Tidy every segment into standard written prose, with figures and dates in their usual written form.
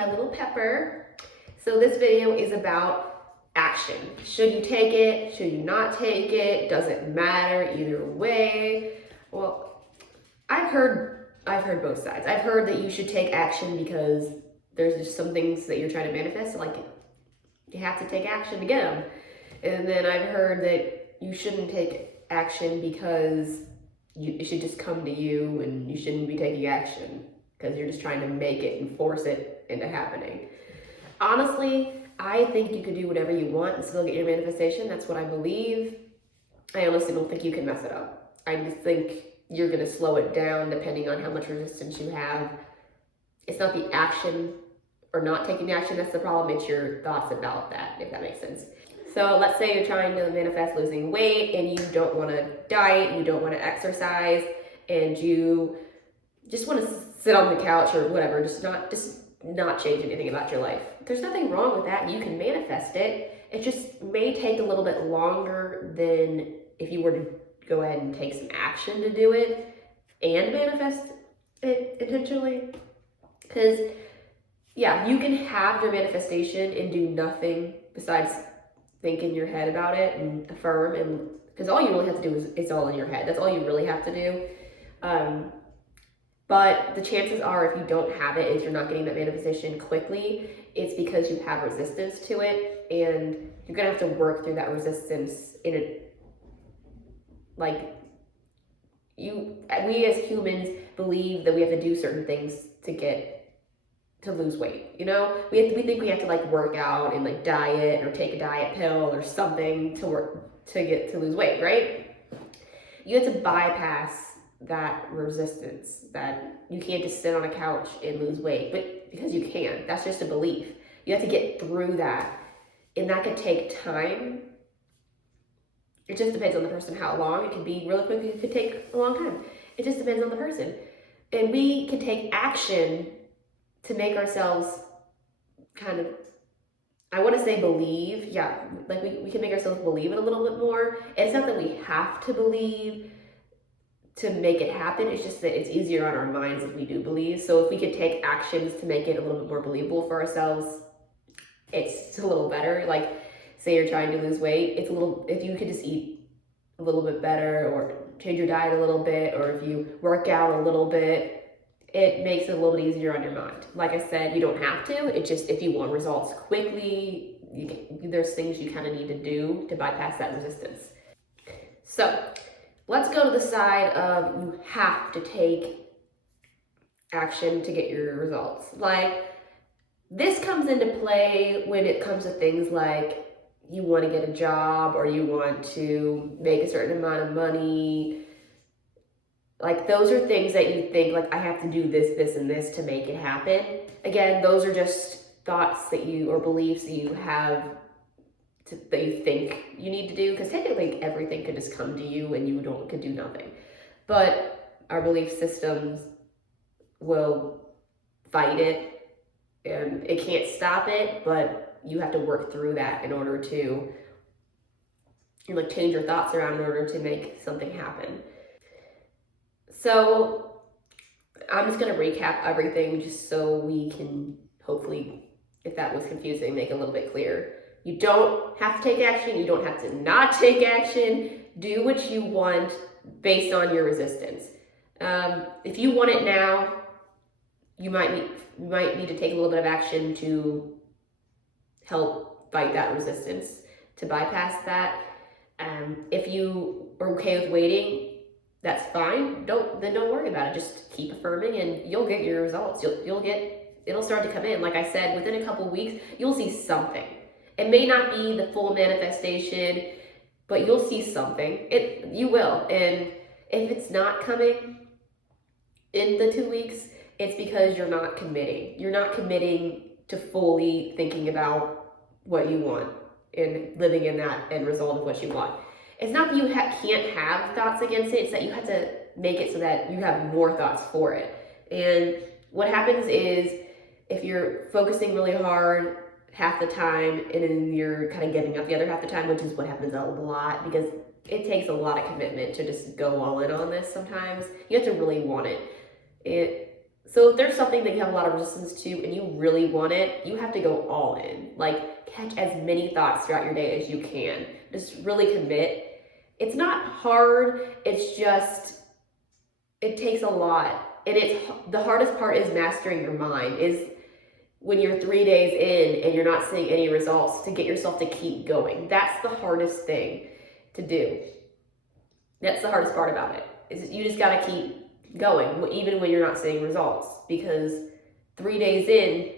my little pepper. So this video is about action. Should you take it? Should you not take it? Does it matter either way? Well, I've heard both sides. I've heard that you should take action because there's just some things that you're trying to manifest, like you have to take action to get them. And then I've heard that you shouldn't take action because it should just come to you and you shouldn't be taking action because you're just trying to make it and force it into happening. Honestly, I think you can do whatever you want and still get your manifestation. That's what I believe. I honestly don't think you can mess it up. I just think you're going to slow it down depending on how much resistance you have. It's not the action or not taking action that's the problem. It's your thoughts about that, if that makes sense. So let's say you're trying to manifest losing weight and you don't want to diet, you don't want to exercise, and you just want to sit on the couch or whatever, just not change anything about your life. There's nothing wrong with that. You can manifest it. It just may take a little bit longer than if you were to go ahead and take some action to do it and manifest it intentionally. Because yeah, you can have your manifestation and do nothing besides think in your head about it and affirm, and because all you really have to do is it's all in your head. That's all you really have to do. But the chances are, if you don't have it, if you're not getting that manifestation quickly, it's because you have resistance to it, and you're gonna have to work through that resistance in a, like, we as humans believe that we have to do certain things to lose weight, you know? We think we have to like work out and like diet or take a diet pill or something to lose weight, right? You have to bypass that resistance, that you can't just sit on a couch and lose weight, but because you can, that's just a belief. You have to get through that, and that could take time. It just depends on the person how long. It could be really quick, it could take a long time. It just depends on the person. And we can take action to make ourselves kind of, I want to say believe, yeah, like we can make ourselves believe it a little bit more. And it's not that we have to believe to make it happen, it's just that it's easier on our minds if we do believe. So if we could take actions to make it a little bit more believable for ourselves, it's a little better. Like, say you're trying to lose weight, it's a little, if you could just eat a little bit better or change your diet a little bit, or if you work out a little bit, it makes it a little bit easier on your mind. Like I said, you don't have to. It's just if you want results quickly, there's things you kind of need to do to bypass that resistance. So let's go to the side of you have to take action to get your results. Like, this comes into play when it comes to things like you want to get a job or you want to make a certain amount of money. Like, those are things that you think, like, I have to do this, this, and this to make it happen. Again, those are just thoughts that you, or beliefs that you have that you think you need to do, because technically everything could just come to you and you could do nothing. But our belief systems will fight it, and it can't stop it, but you have to work through that in order to, like, change your thoughts around in order to make something happen. So I'm just going to recap everything just so we can hopefully, if that was confusing, make it a little bit clearer. You don't have to take action. You don't have to not take action. Do what you want based on your resistance. If you want it now, you might need to take a little bit of action to help fight that resistance, to bypass that. If you are okay with waiting, that's fine. Don't worry about it. Just keep affirming and you'll get your results. It'll start to come in. Like I said, within a couple weeks, you'll see something. It may not be the full manifestation, but you'll see something. You will. And if it's not coming in the 2 weeks, it's because you're not committing. You're not committing to fully thinking about what you want and living in that end result of what you want. It's not that you can't have thoughts against it, it's that you have to make it so that you have more thoughts for it. And what happens is, if you're focusing really hard half the time and then you're kind of giving up the other half the time, which is what happens a lot, because it takes a lot of commitment to just go all in on this sometimes. You have to really want it. So if there's something that you have a lot of resistance to and you really want it, you have to go all in. Like, catch as many thoughts throughout your day as you can. Just really commit. It's not hard, it's just, it takes a lot. And the hardest part is mastering your mind, is when you're 3 days in and you're not seeing any results, to get yourself to keep going. That's the hardest thing to do. That's the hardest part about it, is you just gotta keep going, even when you're not seeing results, because 3 days in,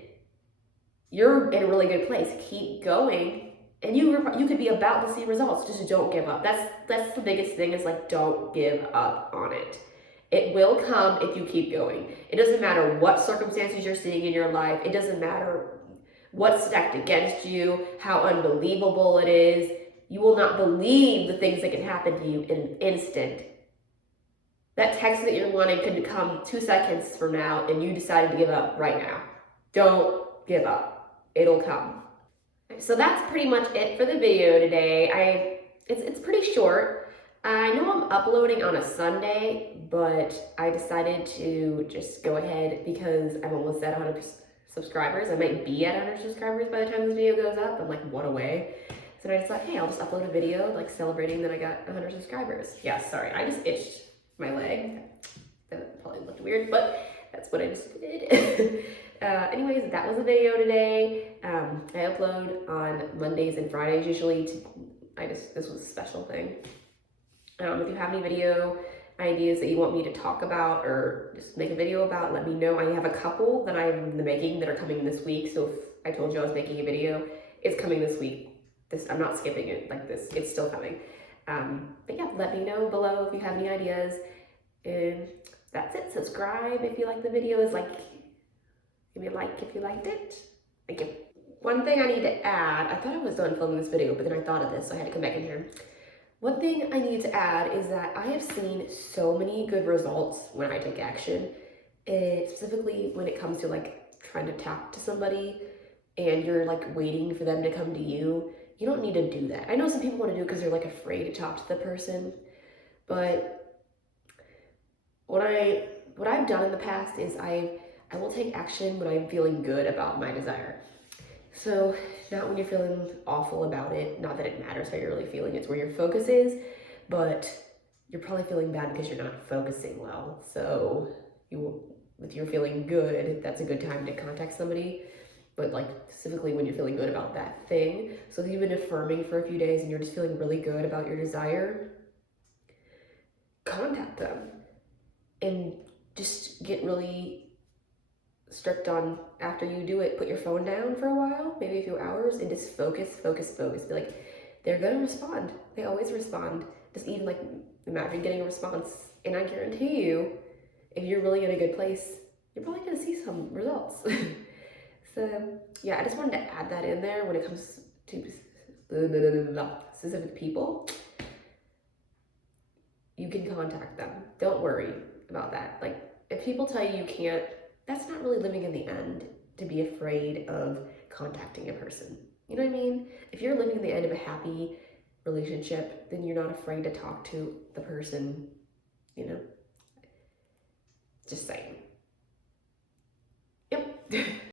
you're in a really good place. Keep going, and you could be about to see results. Just don't give up. That's the biggest thing, is like, don't give up on it. It will come if you keep going. It doesn't matter what circumstances you're seeing in your life. It doesn't matter what's stacked against you, how unbelievable it is. You will not believe the things that can happen to you in an instant. That text that you're wanting could come 2 seconds from now, and you decided to give up right now. Don't give up. It'll come. So that's pretty much it for the video today. It's pretty short. I know I'm uploading on a Sunday, but I decided to just go ahead because I'm almost at 100 subscribers. I might be at 100 subscribers by the time this video goes up. I'm like one away. So I decided, hey, I'll just upload a video like celebrating that I got 100 subscribers. Yeah, sorry, I just itched my leg. That probably looked weird, but that's what I just did. Anyways, that was the video today. I upload on Mondays and Fridays usually. This was a special thing. If you have any video ideas that you want me to talk about or just make a video about, let me know. I have a couple that I'm in the making that are coming this week. So if I told you I was making a video, it's coming this week. I'm not skipping it like this. It's still coming. But yeah, let me know below if you have any ideas. And that's it. Subscribe if you like the videos. Give me a like if you liked it. Thank you. One thing I need to add, I thought I was done filming this video, but then I thought of this, so I had to come back in here. One thing I need to add is that I have seen so many good results when I take action, and specifically when it comes to like trying to talk to somebody and you're like waiting for them to come to you. You don't need to do that. I know some people want to do it because they're like afraid to talk to the person, but what I've done in the past is I will take action when I'm feeling good about my desire. So not when you're feeling awful about it, not that it matters how you're really feeling, it's where your focus is, but you're probably feeling bad because you're not focusing well. So if you're feeling good, that's a good time to contact somebody. But like specifically when you're feeling good about that thing. So if you've been affirming for a few days and you're just feeling really good about your desire, contact them and just get really strict on, after you do it, put your phone down for a while, maybe a few hours, and just focus. Be like, they're gonna respond. They always respond. Just even like imagine getting a response, and I guarantee you, if you're really in a good place, you're probably gonna see some results. So yeah, I just wanted to add that in there when it comes to specific people. You can contact them. Don't worry about that. Like, if people tell you you can't, that's not really living in the end to be afraid of contacting a person. You know what I mean? If you're living in the end of a happy relationship, then you're not afraid to talk to the person, you know? Just saying. Yep.